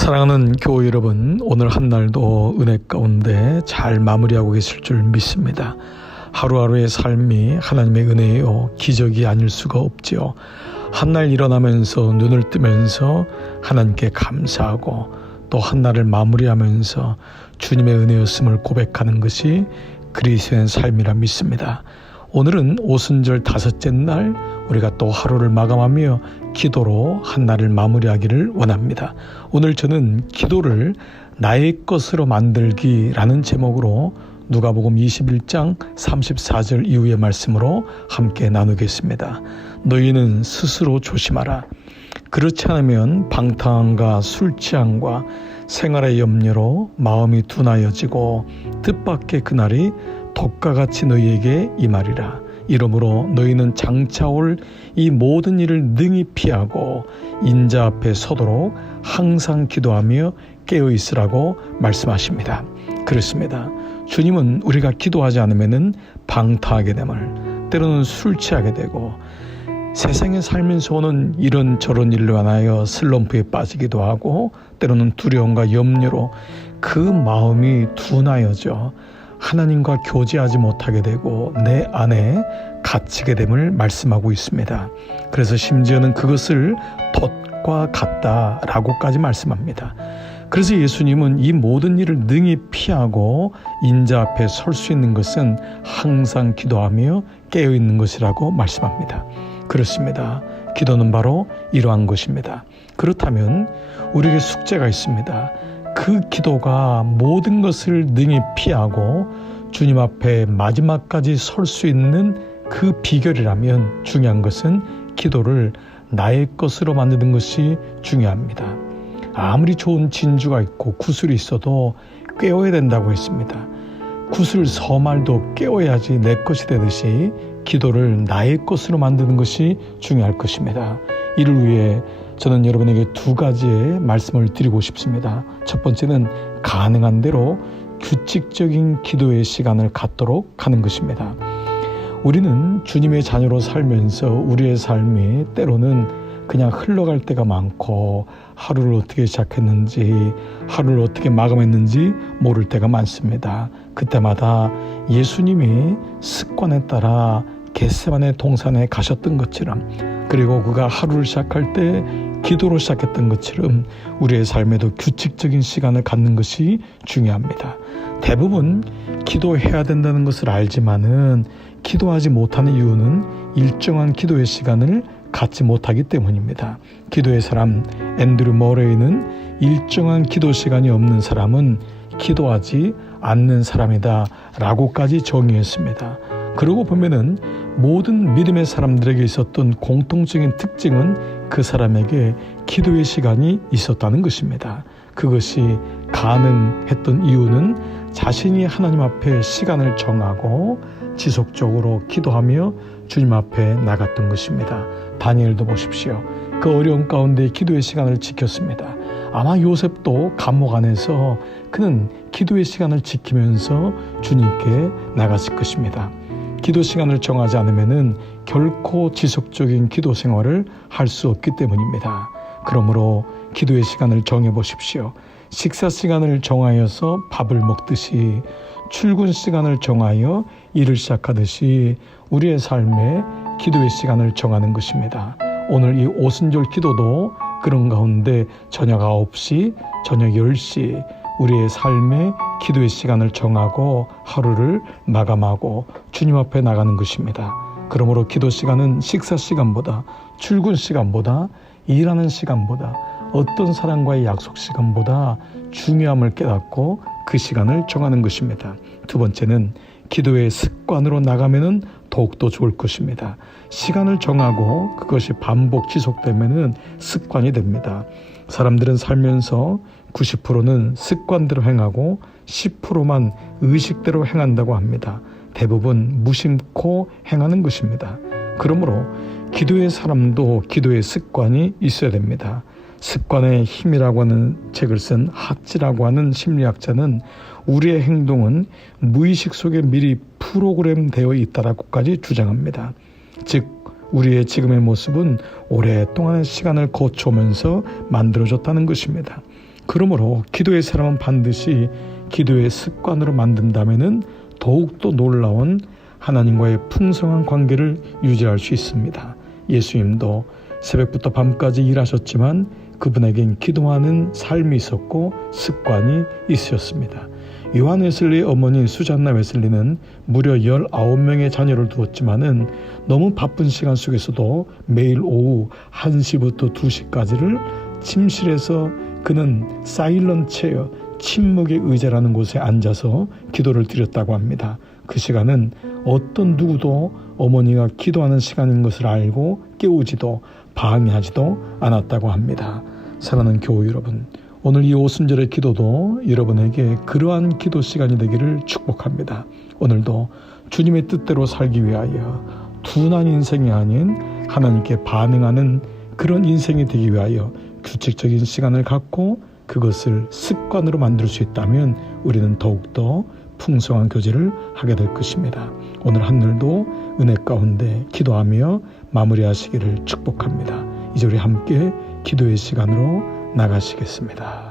사랑하는 교회 여러분, 오늘 한 날도 은혜 가운데 잘 마무리하고 계실 줄 믿습니다. 하루하루의 삶이 하나님의 은혜요 기적이 아닐 수가 없지요. 한날 일어나면서 눈을 뜨면서 하나님께 감사하고 또 한날을 마무리하면서 주님의 은혜였음을 고백하는 것이 그리스도의 삶이라 믿습니다. 오늘은 오순절 다섯째 날, 우리가 또 하루를 마감하며 기도로 한날을 마무리하기를 원합니다. 오늘 저는 기도를 나의 것으로 만들기라는 제목으로 누가복음 21장 34절 이후의 말씀으로 함께 나누겠습니다. 너희는 스스로 조심하라. 그렇지 않으면 방탕함과 술 취함과 생활의 염려로 마음이 둔하여지고 뜻밖의 그날이 독과 같이 너희에게 임하리라. 이러므로 너희는 장차 올 이 모든 일을 능히 피하고 인자 앞에 서도록 항상 기도하며 깨어 있으라고 말씀하십니다. 그렇습니다. 주님은 우리가 기도하지 않으면 방탕하게 됨을, 때로는 술 취하게 되고 세상에 살면서 오는 이런저런 일로 인하여 슬럼프에 빠지기도 하고 때로는 두려움과 염려로 그 마음이 둔하여져 하나님과 교제하지 못하게 되고 내 안에 갇히게 됨을 말씀하고 있습니다. 그래서 심지어는 그것을 덫과 같다라고까지 말씀합니다. 그래서 예수님은 이 모든 일을 능히 피하고 인자 앞에 설 수 있는 것은 항상 기도하며 깨어있는 것이라고 말씀합니다. 그렇습니다. 기도는 바로 이러한 것입니다. 그렇다면 우리에게 숙제가 있습니다. 그 기도가 모든 것을 능히 피하고 주님 앞에 마지막까지 설 수 있는 그 비결이라면 중요한 것은 기도를 나의 것으로 만드는 것이 중요합니다. 아무리 좋은 진주가 있고 구슬이 있어도 깨워야 된다고 했습니다. 구슬 서말도 깨워야지 내 것이 되듯이 기도를 나의 것으로 만드는 것이 중요할 것입니다. 이를 위해 저는 여러분에게 두 가지의 말씀을 드리고 싶습니다. 첫 번째는 가능한 대로 규칙적인 기도의 시간을 갖도록 하는 것입니다. 우리는 주님의 자녀로 살면서 우리의 삶이 때로는 그냥 흘러갈 때가 많고 하루를 어떻게 시작했는지 하루를 어떻게 마감했는지 모를 때가 많습니다. 그때마다 예수님이 습관에 따라 겟세마네 동산에 가셨던 것처럼, 그리고 그가 하루를 시작할 때 기도로 시작했던 것처럼 우리의 삶에도 규칙적인 시간을 갖는 것이 중요합니다. 대부분 기도해야 된다는 것을 알지만은 기도하지 못하는 이유는 일정한 기도의 시간을 갖지 못하기 때문입니다. 기도의 사람 앤드류 머레이는 일정한 기도 시간이 없는 사람은 기도하지 않는 사람이다 라고까지 정의했습니다. 그러고 보면은 모든 믿음의 사람들에게 있었던 공통적인 특징은 그 사람에게 기도의 시간이 있었다는 것입니다. 그것이 가능했던 이유는 자신이 하나님 앞에 시간을 정하고 지속적으로 기도하며 주님 앞에 나갔던 것입니다. 다니엘도 보십시오. 그 어려움 가운데 기도의 시간을 지켰습니다. 아마 요셉도 감옥 안에서 그는 기도의 시간을 지키면서 주님께 나갔을 것입니다. 기도 시간을 정하지 않으면 결코 지속적인 기도 생활을 할 수 없기 때문입니다. 그러므로 기도의 시간을 정해 보십시오. 식사 시간을 정하여서 밥을 먹듯이 출근 시간을 정하여 일을 시작하듯이 우리의 삶에 기도의 시간을 정하는 것입니다. 오늘 이 오순절 기도도 그런 가운데 저녁 9시, 저녁 10시 우리의 삶에 기도의 시간을 정하고 하루를 마감하고 주님 앞에 나가는 것입니다. 그러므로 기도 시간은 식사 시간보다, 출근 시간보다, 일하는 시간보다, 어떤 사람과의 약속 시간보다 중요함을 깨닫고 그 시간을 정하는 것입니다. 두 번째는 기도의 습관으로 나가면 더욱더 좋을 것입니다. 시간을 정하고 그것이 반복 지속되면 습관이 됩니다. 사람들은 살면서 90%는 습관대로 행하고 10%만 의식대로 행한다고 합니다. 대부분 무심코 행하는 것입니다. 그러므로 기도의 사람도 기도의 습관이 있어야 됩니다. 습관의 힘이라고 하는 책을 쓴 하치라고 하는 심리학자는 우리의 행동은 무의식 속에 미리 프로그램되어 있다라고까지 주장합니다. 즉 우리의 지금의 모습은 오랫동안의 시간을 거쳐오면서 만들어졌다는 것입니다. 그러므로 기도의 사람은 반드시 기도의 습관으로 만든다면 더욱더 놀라운 하나님과의 풍성한 관계를 유지할 수 있습니다. 예수님도 새벽부터 밤까지 일하셨지만 그분에겐 기도하는 삶이 있었고 습관이 있으셨습니다. 요한 웨슬리의 어머니 수잔나 웨슬리는 무려 19명의 자녀를 두었지만은 너무 바쁜 시간 속에서도 매일 오후 1시부터 2시까지를 침실에서 그는 사일런트 체어, 침묵의 의자라는 곳에 앉아서 기도를 드렸다고 합니다. 그 시간은 어떤 누구도 어머니가 기도하는 시간인 것을 알고 깨우지도 방해하지도 않았다고 합니다. 사랑하는 교우 여러분, 오늘 이 오순절의 기도도 여러분에게 그러한 기도 시간이 되기를 축복합니다. 오늘도 주님의 뜻대로 살기 위하여 둔한 인생이 아닌 하나님께 반응하는 그런 인생이 되기 위하여 규칙적인 시간을 갖고 그것을 습관으로 만들 수 있다면 우리는 더욱더 풍성한 교제를 하게 될 것입니다. 오늘 하늘도 은혜 가운데 기도하며 마무리하시기를 축복합니다. 이제 우리 함께 기도의 시간으로 나가시겠습니다.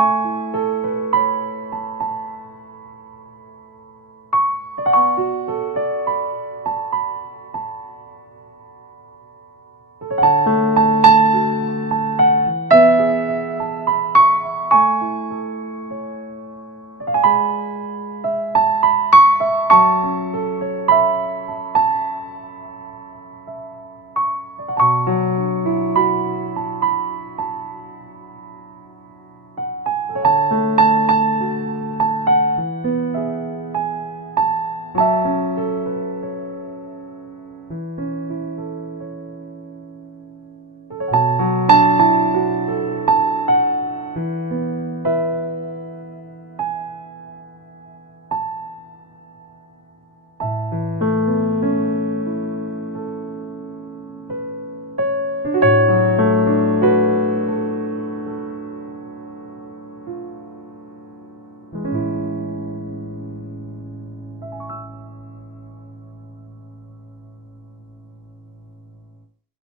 네.